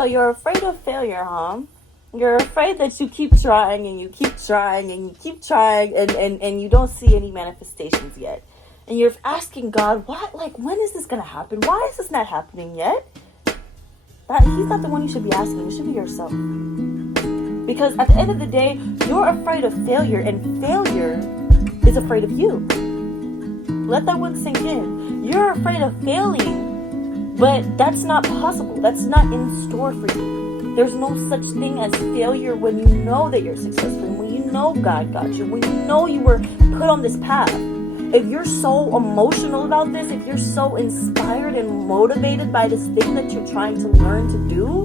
So you're afraid of failure, huh? You're afraid that you keep trying and you keep trying and you keep trying and you don't see any manifestations yet. And you're asking God, what? Like, when is this going to happen? Why is this not happening yet? He's not the one you should be asking. You should be yourself. Because at the end of the day, you're afraid of failure, and failure is afraid of you. Let that one sink in. You're afraid of failing, but that's not possible. That's not in store for you. There's no such thing as failure when you know that you're successful, when you know God got you, when you know you were put on this path. If you're so emotional about this, if you're so inspired and motivated by this thing that you're trying to learn to do,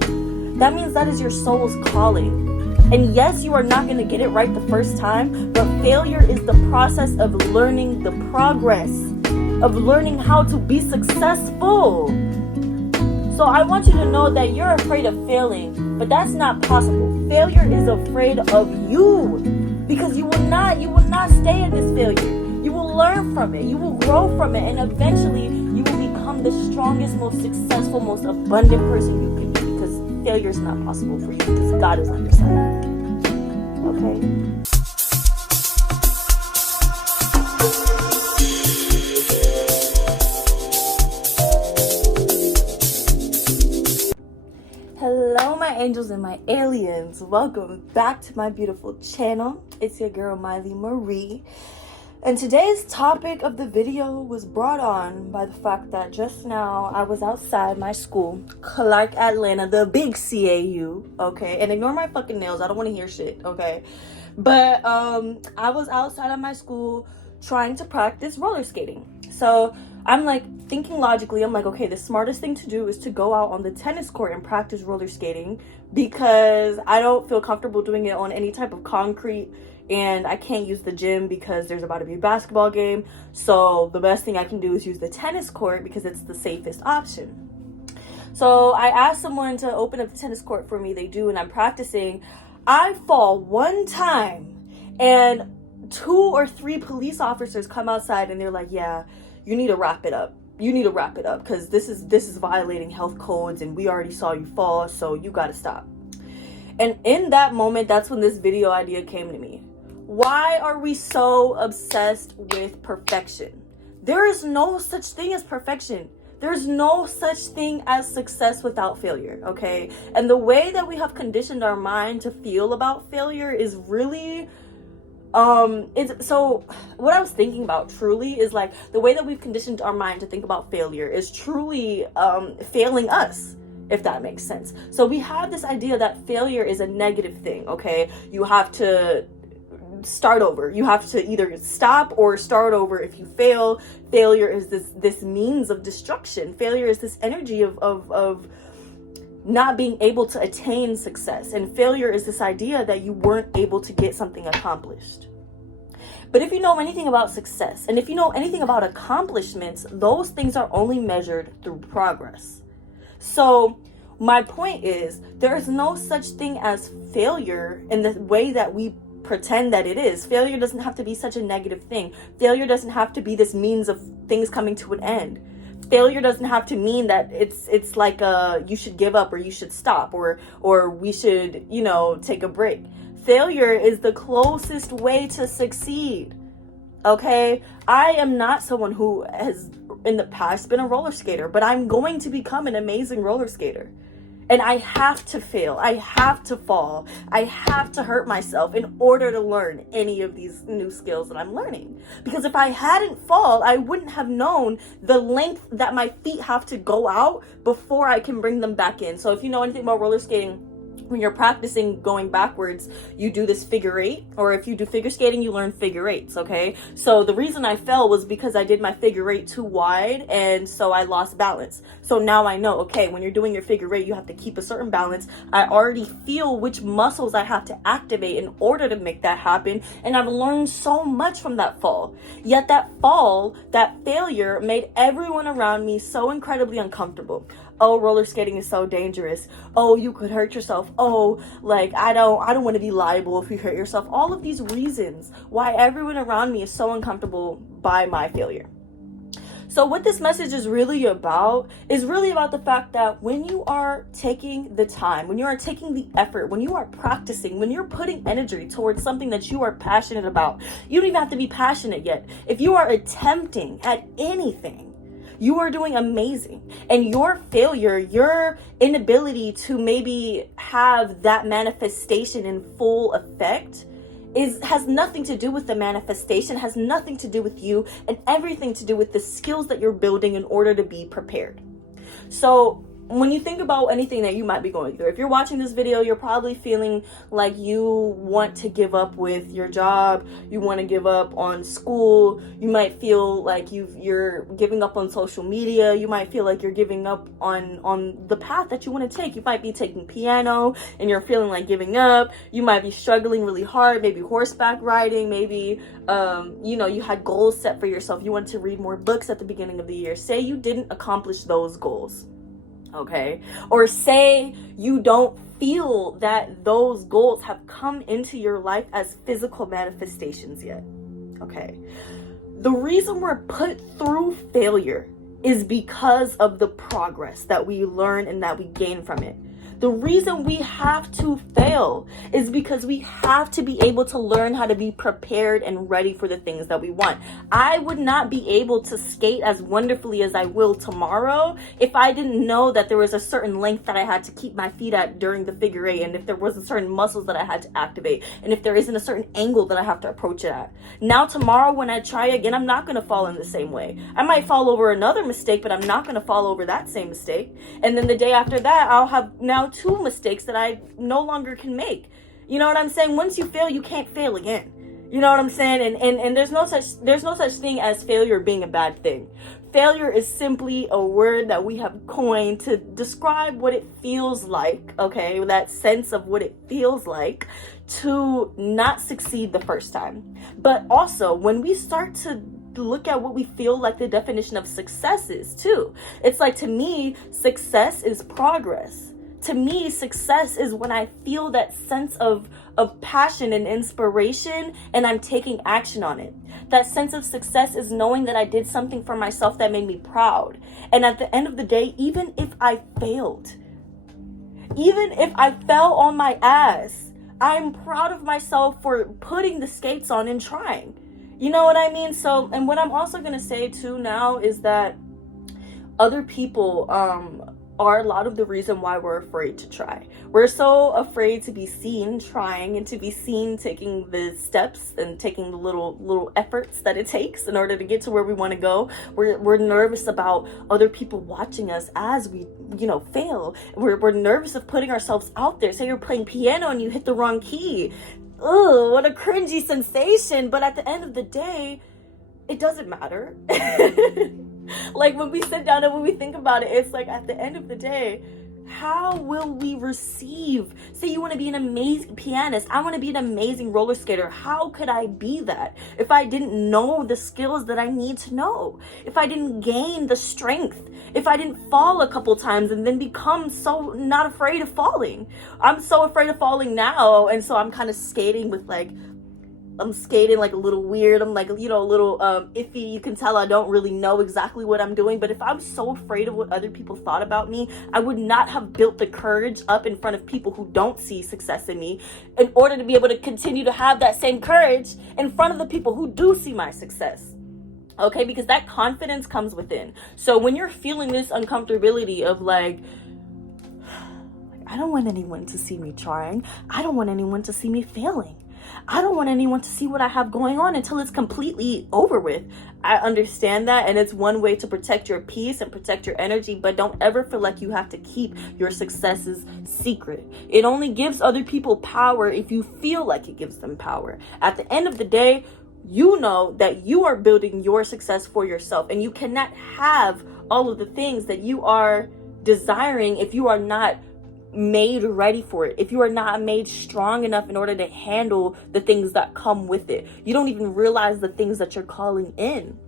that means that is your soul's calling. And yes, you are not going to get it right the first time, but failure is the process of learning the progress, of learning how to be successful. So I want you to know that you're afraid of failing, but that's not possible. Failure is afraid of you, because you will not stay in this failure. You will learn from it. You will grow from it. And eventually, you will become the strongest, most successful, most abundant person you can be. Because failure is not possible for you. Because God is on your side. Okay? Hello, my angels and my aliens. Welcome back to my beautiful channel. It's your girl, Miley Marie. And today's topic of the video was brought on by the fact that just now I was outside my school, Clark Atlanta, the big CAU, okay? And ignore my fucking nails, I don't want to hear shit, okay? But I was outside of my school trying to practice roller skating. So I'm like thinking logically, I'm like, okay, the smartest thing to do is to go out on the tennis court and practice roller skating, because I don't feel comfortable doing it on any type of concrete. And I can't use the gym because there's about to be a basketball game. So the best thing I can do is use the tennis court because it's the safest option. So I asked someone to open up the tennis court for me. They do, and I'm practicing. I fall one time and 2 or 3 police officers come outside and they're like, yeah, you need to wrap it up. You need to wrap it up because this is violating health codes and we already saw you fall, so you got to stop. And in that moment, that's when this video idea came to me. Why are we so obsessed with perfection? There is no such thing as perfection. There's no such thing as success without failure, okay? And the way that we have conditioned our mind to feel about failure is really, so what I was thinking about truly is like the way that we've conditioned our mind to think about failure is truly failing us, if that makes sense. So we have this idea that failure is a negative thing, okay? You have to start over. You have to either stop or start over if you fail. Failure is this means of destruction. Failure is this energy of not being able to attain success. And failure is this idea that you weren't able to get something accomplished. But if you know anything about success, and if you know anything about accomplishments, those things are only measured through progress. So my point is, there is no such thing as failure in the way that we pretend that it is. Failure doesn't have to be such a negative thing. Failure doesn't have to be this means of things coming to an end. Failure doesn't have to mean that it's like you should give up or you should stop or we should, take a break. Failure is the closest way to succeed. Okay? I am not someone who has in the past been a roller skater, but I'm going to become an amazing roller skater. And I have to fail. I have to fall. I have to hurt myself in order to learn any of these new skills that I'm learning. Because if I hadn't fall, I wouldn't have known the length that my feet have to go out before I can bring them back in. So if you know anything about roller skating, when you're practicing going backwards, you do this figure 8, or if you do figure skating, you learn figure 8s, okay? So the reason I fell was because I did my figure 8 too wide, and so I lost balance. So now I know, okay, when you're doing your figure 8, you have to keep a certain balance. I already feel which muscles I have to activate in order to make that happen, and I've learned so much from that fall. Yet that fall, that failure, made everyone around me so incredibly uncomfortable. Oh, roller skating is so dangerous. Oh, you could hurt yourself. Oh, like, I don't want to be liable if you hurt yourself. All of these reasons why everyone around me is so uncomfortable by my failure. So what this message is really about the fact that when you are taking the time, when you are taking the effort, when you are practicing, when you're putting energy towards something that you are passionate about, you don't even have to be passionate yet. If you are attempting at anything, you are doing amazing. And your failure, your inability to maybe have that manifestation in full effect has nothing to do with the manifestation, has nothing to do with you, and everything to do with the skills that you're building in order to be prepared. So when you think about anything that you might be going through, if you're watching this video, you're probably feeling like you want to give up with your job, you want to give up on school, you might feel like you're giving up on social media, you might feel like you're giving up on the path that you want to take. You might be taking piano and you're feeling like giving up. You might be struggling really hard, maybe horseback riding, maybe you had goals set for yourself. You wanted to read more books at the beginning of the year. Say you didn't accomplish those goals. Okay, or say you don't feel that those goals have come into your life as physical manifestations yet. Okay, the reason we're put through failure is because of the progress that we learn and that we gain from it. The reason we have to fail is because we have to be able to learn how to be prepared and ready for the things that we want. I would not be able to skate as wonderfully as I will tomorrow if I didn't know that there was a certain length that I had to keep my feet at during the figure eight, and if there wasn't certain muscles that I had to activate, and if there isn't a certain angle that I have to approach it at. Now tomorrow when I try again, I'm not going to fall in the same way. I might fall over another mistake, but I'm not going to fall over that same mistake. And then the day after that, I'll have now 2 mistakes that I no longer can make. You know what I'm saying? Once you fail, you can't fail again. You know what I'm saying? And there's no such thing as failure being a bad thing. Failure is simply a word that we have coined to describe what it feels like, okay? That sense of what it feels like to not succeed the first time. But also, when we start to look at what we feel like the definition of success is too, it's like, to me, success is progress. To me, success is when I feel that sense of passion and inspiration and I'm taking action on it. That sense of success is knowing that I did something for myself that made me proud. And at the end of the day, even if I failed, even if I fell on my ass, I'm proud of myself for putting the skates on and trying. You know what I mean? So, and what I'm also going to say too now is that other people are a lot of the reason why we're afraid to try. We're so afraid to be seen trying and to be seen taking the steps and taking the little efforts that it takes in order to get to where we want to go. We're nervous about other people watching us as we, fail. We're nervous of putting ourselves out there. Say you're playing piano and you hit the wrong key. Ugh, what a cringy sensation. But at the end of the day, it doesn't matter. Like, when we sit down and when we think about it, it's like, at the end of the day, how will we receive? Say you want to be an amazing pianist. I want to be an amazing roller skater. How could I be that if I didn't know the skills that I need to know? If I didn't gain the strength? If I didn't fall a couple times and then become so not afraid of falling? I'm so afraid of falling now, and so I'm kind of skating with I'm skating like a little weird. I'm like, a little iffy. You can tell I don't really know exactly what I'm doing. But if I'm so afraid of what other people thought about me, I would not have built the courage up in front of people who don't see success in me in order to be able to continue to have that same courage in front of the people who do see my success. Okay, because that confidence comes within. So when you're feeling this uncomfortability of like, I don't want anyone to see me trying. I don't want anyone to see me failing. I don't want anyone to see what I have going on until it's completely over with. I understand that, and it's one way to protect your peace and protect your energy, but don't ever feel like you have to keep your successes secret. It only gives other people power if you feel like it gives them power. At the end of the day, you know that you are building your success for yourself, and you cannot have all of the things that you are desiring if you are not made ready for it, if you are not made strong enough in order to handle the things that come with it. You don't even realize the things that you're calling in.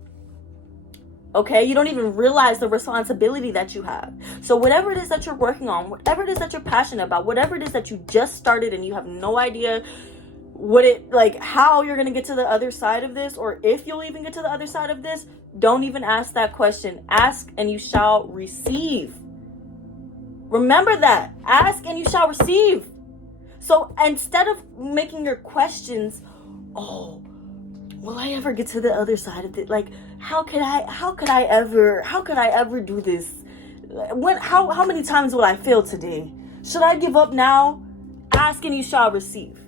Okay, you don't even realize the responsibility that you have. So whatever it is that you're working on, whatever it is that you're passionate about, whatever it is that you just started and you have no idea how you're going to get to the other side of this, or if you'll even get to the other side of this, don't even ask that question. Ask and you shall receive. Remember that. Ask and you shall receive. So instead of making your questions, oh, will I ever get to the other side of it? Like, how could I ever do this? How many times will I fail today? Should I give up now? Ask and you shall receive.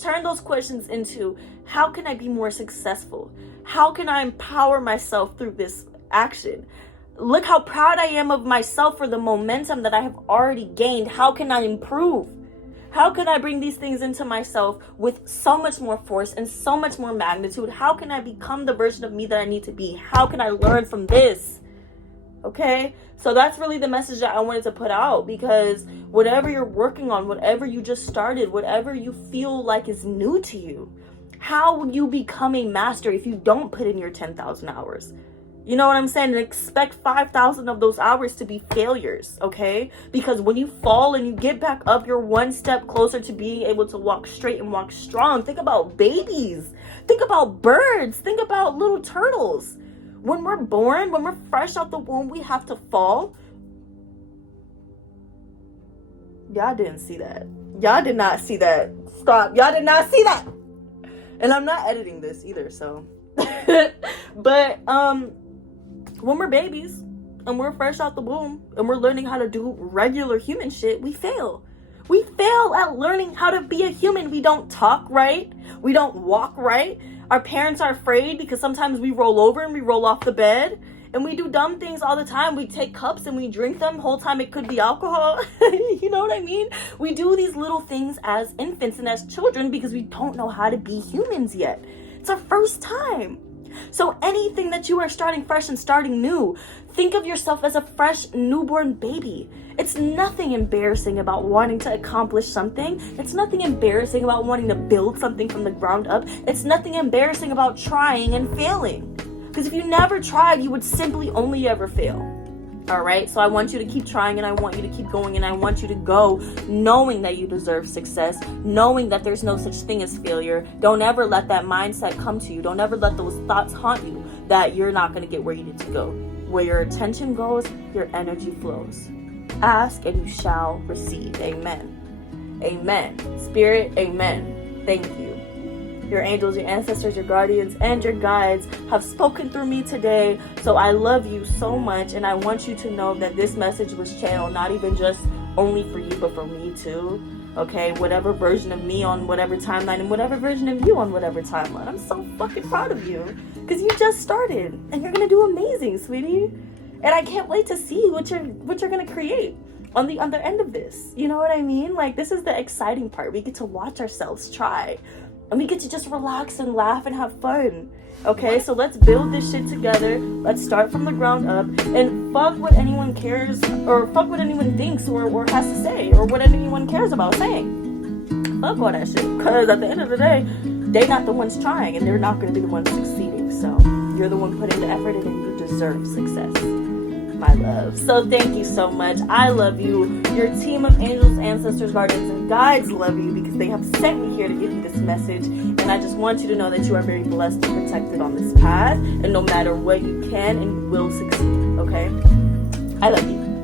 Turn those questions into, how can I be more successful? How can I empower myself through this action? Look how proud I am of myself for the momentum that I have already gained. How can I improve? How can I bring these things into myself with so much more force and so much more magnitude? How can I become the version of me that I need to be? How can I learn from this? Okay, so that's really the message that I wanted to put out, because whatever you're working on, whatever you just started, whatever you feel like is new to you, how will you become a master if you don't put in your 10,000 hours? You know what I'm saying? And expect 5,000 of those hours to be failures, okay? Because when you fall and you get back up, you're one step closer to being able to walk straight and walk strong. Think about babies. Think about birds. Think about little turtles. When we're born, when we're fresh out the womb, we have to fall. Y'all didn't see that. Y'all did not see that. Stop. Y'all did not see that. And I'm not editing this either, so. But, when we're babies and we're fresh out the womb and we're learning how to do regular human shit, we fail. We fail at learning how to be a human. We don't talk right. We don't walk right. Our parents are afraid because sometimes we roll over and we roll off the bed, and we do dumb things all the time. We take cups and we drink them. Whole time it could be alcohol. You know what I mean? We do these little things as infants and as children because we don't know how to be humans yet. It's our first time. So anything that you are starting fresh and starting new, think of yourself as a fresh newborn baby. It's nothing embarrassing about wanting to accomplish something. It's nothing embarrassing about wanting to build something from the ground up. It's nothing embarrassing about trying and failing. Because if you never tried, you would simply only ever fail. All right, so I want you to keep trying, and I want you to keep going, and I want you to go knowing that you deserve success, knowing that there's no such thing as failure. Don't ever let that mindset come to you. Don't ever let those thoughts haunt you that you're not going to get where you need to go. Where your attention goes, your energy flows. Ask and you shall receive. Amen. Amen. Spirit, amen. Thank you. Your angels, your ancestors, your guardians, and your guides have spoken through me today. So I love you so much, and I want you to know that this message was channeled not even just only for you, but for me too. Okay, whatever version of me on whatever timeline, and whatever version of you on whatever timeline. I'm so fucking proud of you, because you just started, and you're gonna do amazing, sweetie. And I can't wait to see what you're gonna create on the other end of this. You know what I mean? Like, this is the exciting part. We get to watch ourselves try. And we get to just relax and laugh and have fun. Okay, so let's build this shit together. Let's start from the ground up. And fuck what anyone cares, or fuck what anyone thinks or has to say, or what anyone cares about saying. Fuck all that shit. Because at the end of the day, they're not the ones trying, and they're not going to be the ones succeeding. So you're the one putting the effort in, and you deserve success, my love. So thank you so much. I love you. Your team of angels, ancestors, guardians, and guides love you, because they have sent me here to give you this message. And I just want you to know that you are very blessed and protected on this path, and no matter what, you can and you will succeed. Okay, I love you.